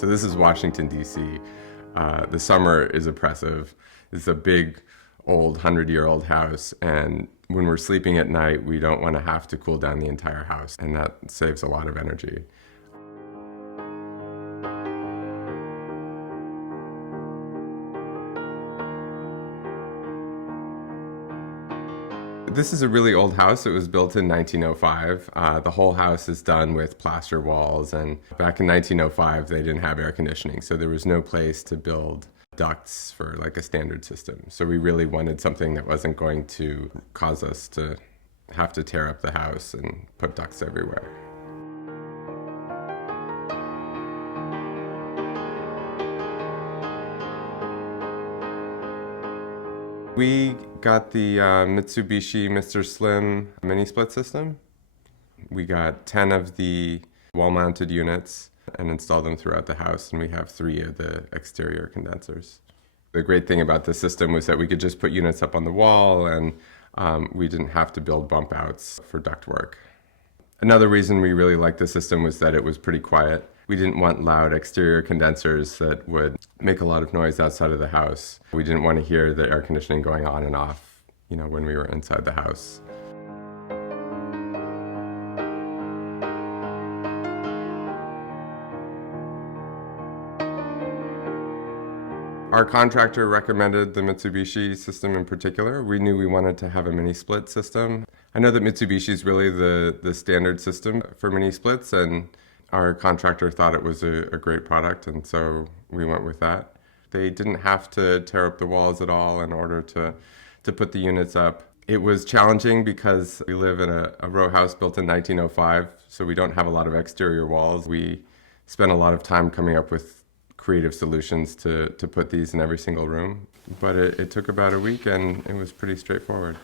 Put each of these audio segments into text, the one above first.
So this is Washington, D.C. The summer is oppressive. It's a big, old, 100-year-old house, and when we're sleeping at night, we don't want to have to cool down the entire house, and that saves a lot of energy. This is a really old house. It was built in 1905. The whole house is done with plaster walls, and back in 1905 they didn't have air conditioning, so there was no place to build ducts for like a standard system. So we really wanted something that wasn't going to cause us to have to tear up the house and put ducts everywhere. We got the Mitsubishi Mr. Slim mini split system. We got 10 of the wall-mounted units and installed them throughout the house, and we have 3 of the exterior condensers. The great thing about the system was that we could just put units up on the wall, and we didn't have to build bump outs for ductwork. Another reason we really liked the system was that it was pretty quiet. We didn't want loud exterior condensers that would make a lot of noise outside of the house. We didn't want to hear the air conditioning going on and off, when we were inside the house. Our contractor recommended the Mitsubishi system in particular. We knew we wanted to have a mini split system. I know that Mitsubishi is really the standard system for mini splits, and our contractor thought it was a great product, and so we went with that. They didn't have to tear up the walls at all in order to put the units up. It was challenging because we live in a row house built in 1905, so we don't have a lot of exterior walls. We spent a lot of time coming up with creative solutions to put these in every single room, but it took about a week, and it was pretty straightforward.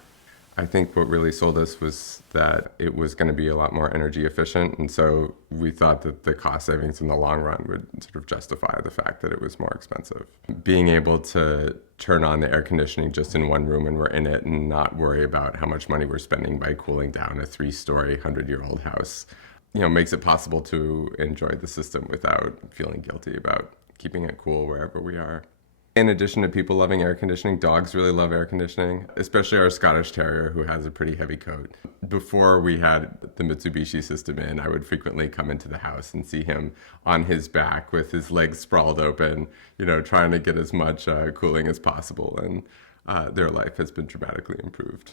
I think what really sold us was that it was going to be a lot more energy efficient, and so we thought that the cost savings in the long run would sort of justify the fact that it was more expensive. Being able to turn on the air conditioning just in one room when we're in it and not worry about how much money we're spending by cooling down a 3-story, 100-year-old house, makes it possible to enjoy the system without feeling guilty about keeping it cool wherever we are. In addition to people loving air conditioning, dogs really love air conditioning, especially our Scottish Terrier, who has a pretty heavy coat. Before we had the Mitsubishi system in, I would frequently come into the house and see him on his back with his legs sprawled open, trying to get as much cooling as possible, and their life has been dramatically improved.